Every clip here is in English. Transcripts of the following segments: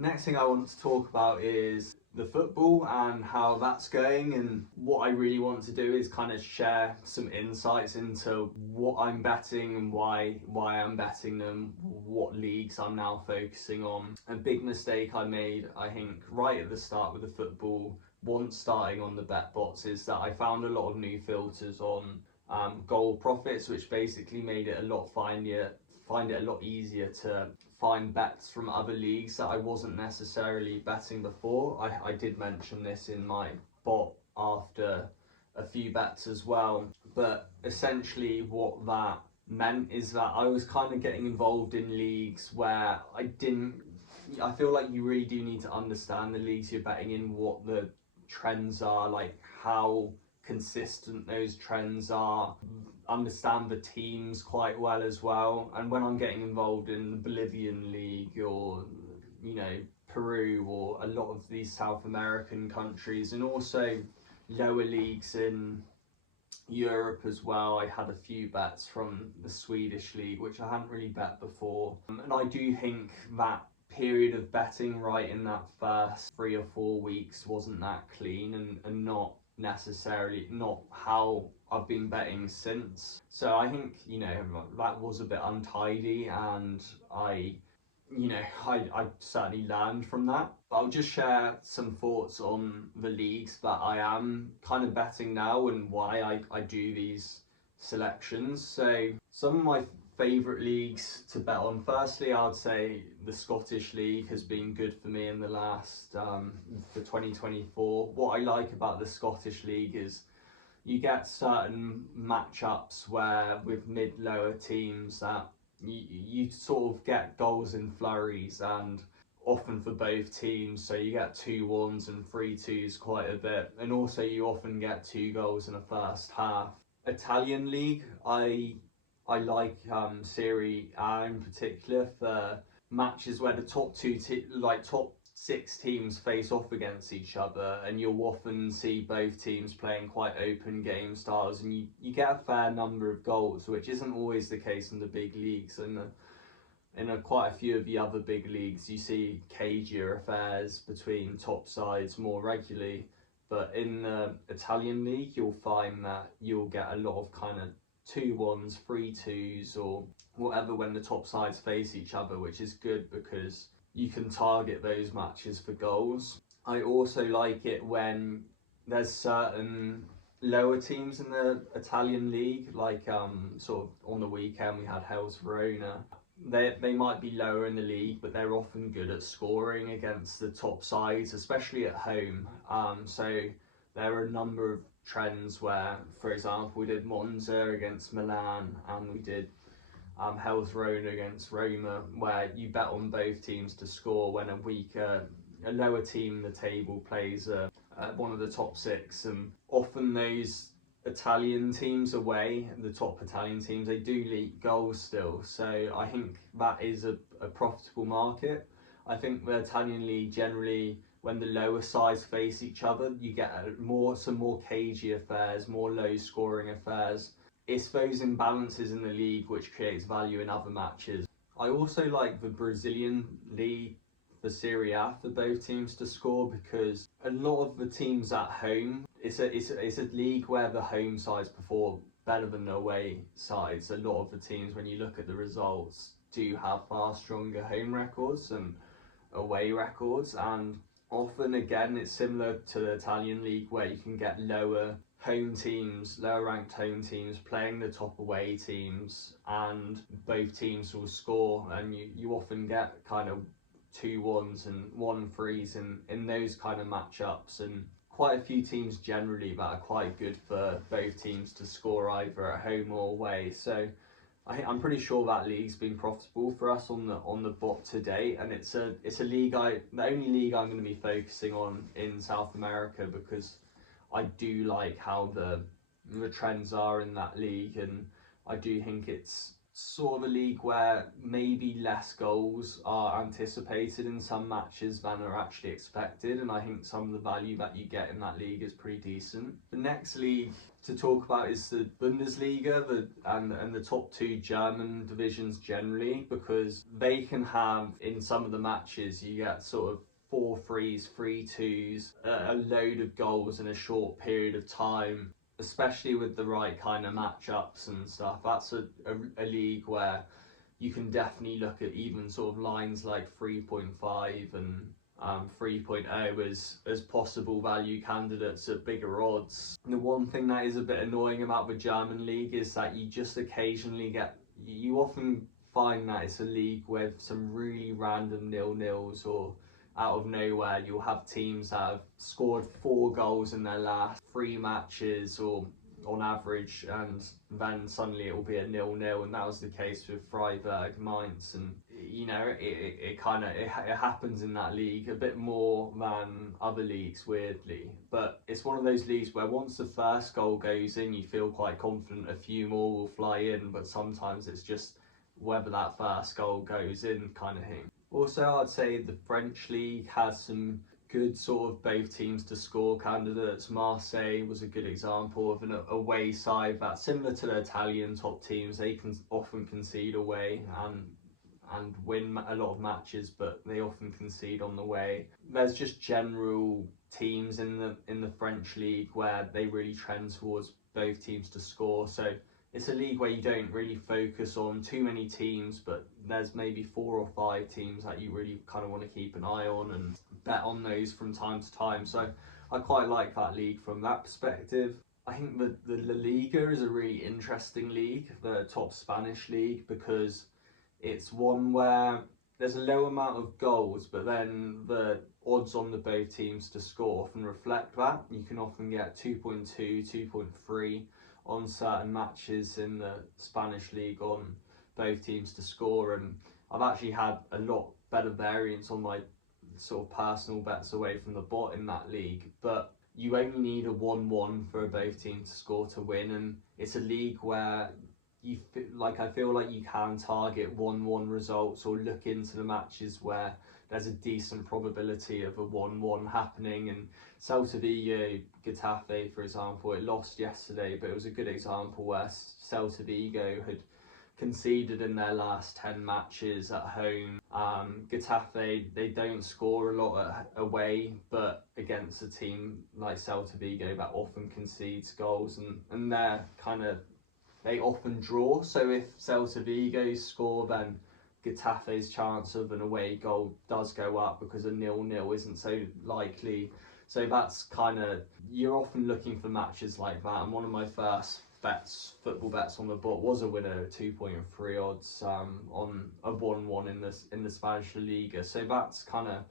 The next thing I want to talk about is the football and how that's going, and what I really want to do is kind of share some insights into what I'm betting and why I'm betting them, what leagues I'm now focusing on. A big mistake I made, I think, right at the start with the football, once starting on the bet bots, is that I found a lot of new filters on goal profits, which basically made it find it a lot easier to find bets from other leagues that I wasn't necessarily betting before. I did mention this in my bot after a few bets as well, but essentially what that meant is that I was kind of getting involved in leagues where I feel like you really do need to understand the leagues you're betting in, what the trends are, like how consistent those trends are, understand the teams quite well as well. And when I'm getting involved in the Bolivian league, or Peru, or a lot of these South American countries, and also lower leagues in Europe as well, I had a few bets from the Swedish league which I hadn't really bet before, and I do think that period of betting right in that first 3 or 4 weeks wasn't that clean, and not necessarily not how I've been betting since. So I think that was a bit untidy, and I certainly learned from that. But I'll just share some thoughts on the leagues that I am kind of betting now and why I do these selections. So some of my favourite leagues to bet on, firstly I would say the Scottish League has been good for me in the last for 2024. What I like about the Scottish League is you get certain matchups where with mid-lower teams that you sort of get goals in flurries, and often for both teams, so you get 2-1s and 3-2s quite a bit, and also you often get 2 goals in a first half. Italian league, I like Serie A in particular for matches where the top top 6 teams face off against each other, and you'll often see both teams playing quite open game styles, and you get a fair number of goals, which isn't always the case in the big leagues. And in quite a few of the other big leagues, you see cagier affairs between top sides more regularly. But in the Italian league, you'll find that you'll get a lot of kind of 2-1s, 3-2s, or whatever when the top sides face each other, which is good because you can target those matches for goals. I also like it when there's certain lower teams in the Italian league, like sort of on the weekend we had Hellas Verona. They might be lower in the league, but they're often good at scoring against the top sides, especially at home. So there are a number of trends where, for example, we did Monza against Milan, and we did Hellas Verona against Roma, where you bet on both teams to score when a lower team in the table plays one of the top 6. And often those Italian teams away, the top Italian teams, they do leak goals still. So I think that is a profitable market. I think the Italian league generally, when the lower sides face each other, you get some more cagey affairs, more low scoring affairs. It's those imbalances in the league which creates value in other matches. I also like the Brazilian league for Serie A for both teams to score, because a lot of the teams at home, it's a league where the home sides perform better than the away sides. A lot of the teams, when you look at the results, do have far stronger home records and away records, and often again it's similar to the Italian league where you can get lower ranked home teams playing the top away teams, and both teams will score, and you often get kind of 2-1s and 1-3s in those kind of matchups, and quite a few teams generally that are quite good for both teams to score either at home or away. So I'm pretty sure that league's been profitable for us on the bot to date, and it's a league the only league I'm going to be focusing on in South America, because I do like how the trends are in that league, and I do think it's sort of a league where maybe less goals are anticipated in some matches than are actually expected, and I think some of the value that you get in that league is pretty decent. The next league to talk about is the Bundesliga, and the top two German divisions generally, because they can have, in some of the matches, you get sort of 4-3s, 3-2s, a load of goals in a short period of time, especially with the right kind of matchups and stuff. That's a league where you can definitely look at even sort of lines like 3.5 and 3.0 as possible value candidates at bigger odds. And the one thing that is a bit annoying about the German league is that you just occasionally you often find that it's a league with some really random nil-nils, or out of nowhere you'll have teams that have scored 4 goals in their last 3 matches, or on average, and then suddenly it will be a 0-0, and that was the case with Freiburg, Mainz, and you know, it happens in that league a bit more than other leagues, weirdly. But it's one of those leagues where once the first goal goes in, you feel quite confident a few more will fly in, but sometimes it's just whether that first goal goes in kind of thing. Also, I'd say the French league has some good sort of both teams to score candidates. Marseille was a good example of an away side that's similar to the Italian top teams. They can often concede away and win a lot of matches, but they often concede on the way. There's just general teams in the French league where they really trend towards both teams to score. So it's a league where you don't really focus on too many teams, but there's maybe 4 or 5 teams that you really kind of want to keep an eye on and bet on those from time to time. So I quite like that league from that perspective. I think the La Liga is a really interesting league, the top Spanish league, because it's one where there's a low amount of goals, but then the odds on the both teams to score often reflect that. You can often get 2.2, 2.3 on certain matches in the Spanish league on both teams to score, and I've actually had a lot better variance on my sort of personal bets away from the bot in that league. But you only need a 1-1 for both teams to score to win, and it's a league where I feel like you can target 1-1 results, or look into the matches where there's a decent probability of a 1-1 happening. And Celta Vigo, Getafe, for example, it lost yesterday, but it was a good example where Celta Vigo had conceded in their last 10 matches at home. Getafe, they don't score a lot away, but against a team like Celta Vigo that often concedes goals, and they often draw. So if Celta Vigo score, then Getafe's chance of an away goal does go up, because a 0-0 isn't so likely. So that's you're often looking for matches like that. And one of my first football bets on the bot was a winner at 2.3 odds on a 1-1 in the Spanish La Liga. So that's kind of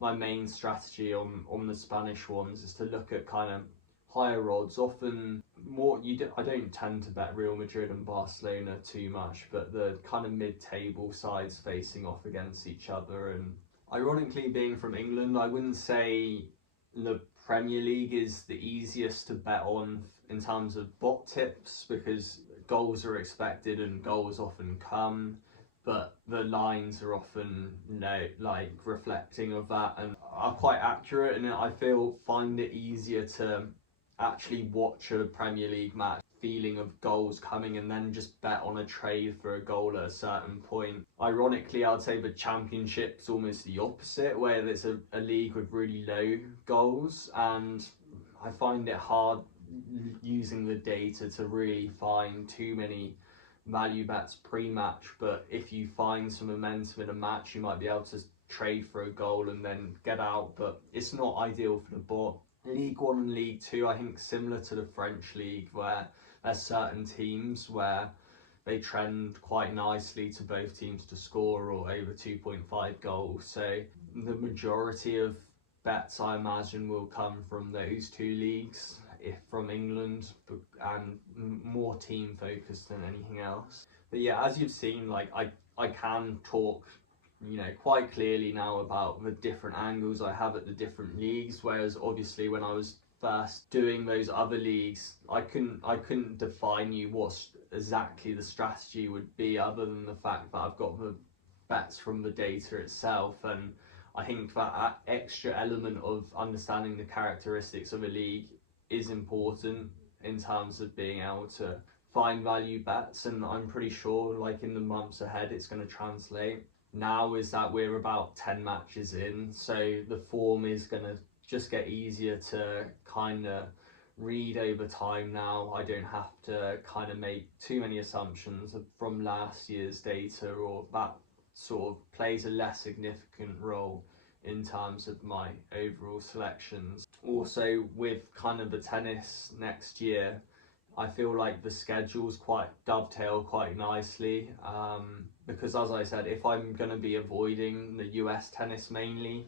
my main strategy on the Spanish ones, is to look at kind of higher odds. Often more, I don't tend to bet Real Madrid and Barcelona too much, but the kind of mid-table sides facing off against each other. And ironically, being from England, I wouldn't say the Premier League is the easiest to bet on in terms of bot tips, because goals are expected and goals often come, but the lines are often reflecting of that and are quite accurate, and I find it easier to actually watch a Premier League match, feeling of goals coming, and then just bet on a trade for a goal at a certain point. Ironically, I'd say the Championship's almost the opposite, where there's a league with really low goals, and I find it hard using the data to really find too many value bets pre-match. But if you find some momentum in a match, you might be able to trade for a goal and then get out, but it's not ideal for the bot. League 1 and League 2, I think, similar to the French league, where there's certain teams where they trend quite nicely to both teams to score or over 2.5 goals. So the majority of bets, I imagine, will come from those two leagues, if from England, and more team focused than anything else. But yeah, as you've seen, I can talk quite clearly now about the different angles I have at the different leagues, whereas obviously when I was first doing those other leagues, I couldn't define you what's exactly the strategy would be, other than the fact that I've got the bets from the data itself. And I think that extra element of understanding the characteristics of a league is important in terms of being able to find value bets, and I'm pretty sure like in the months ahead it's going to translate. Now is that we're about 10 matches in, so the form is going to just get easier to kind of read over time now. I don't have to kind of make too many assumptions from last year's data, or that sort of plays a less significant role in terms of my overall selections. Also, with kind of the tennis next year, I feel like the schedules quite dovetail quite nicely, because as I said, if I'm going to be avoiding the US tennis mainly,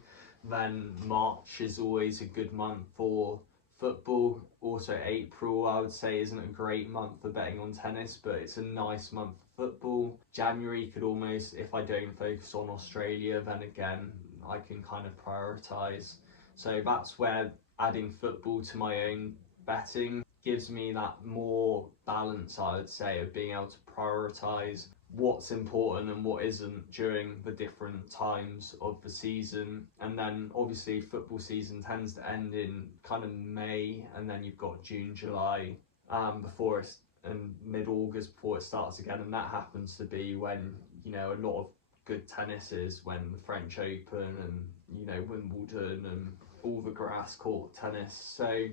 then March is always a good month for football. Also April, I would say, isn't a great month for betting on tennis, but it's a nice month for football. January could almost, if I don't focus on Australia, then again I can kind of prioritise. So that's where adding football to my own betting gives me that more balance, I would say, of being able to prioritise what's important and what isn't during the different times of the season. And then obviously football season tends to end in kind of May, and then you've got June, July, before it's, and mid-August before it starts again, and that happens to be when, you know, a lot of good tennis is, when the French Open and, you know, Wimbledon and all the grass court tennis. So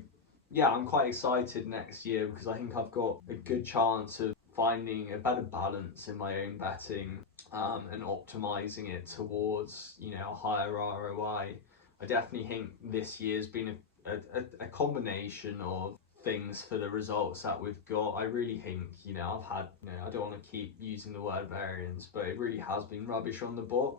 yeah, I'm quite excited next year because I think I've got a good chance of finding a better balance in my own betting, and optimizing it towards, you know, a higher ROI. I definitely think this year's been a combination of things for the results that we've got. I really think, you know, I've had, you know, I don't want to keep using the word variance, but it really has been rubbish on the bot.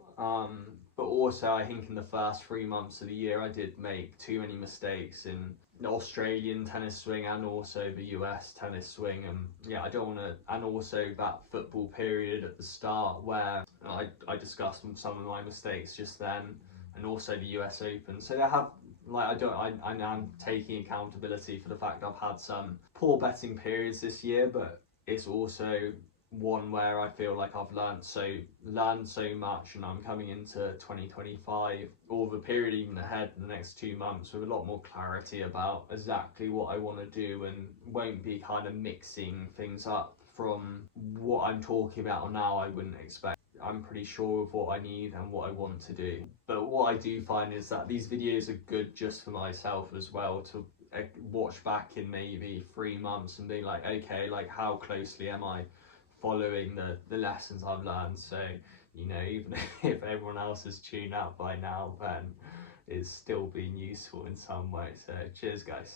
But also I think in the first 3 months of the year I did make too many mistakes in the Australian tennis swing and also the US tennis swing, and yeah, I don't want to. And also that football period at the start where I discussed some of my mistakes just then, and also the US Open. So I have, like, I now am taking accountability for the fact I've had some poor betting periods this year, but it's also one where I feel like I've learned so much, and I'm coming into 2025, or the period even ahead in the next 2 months, with a lot more clarity about exactly what I want to do, and won't be kind of mixing things up from what I'm talking about now. I wouldn't expect. I'm pretty sure of what I need and what I want to do. But what I do find is that these videos are good just for myself as well, to watch back in maybe 3 months and be like, okay, like how closely am I following the lessons I've learned? So, you know, even if everyone else has tuned out by now, then it's still been useful in some way. So cheers guys.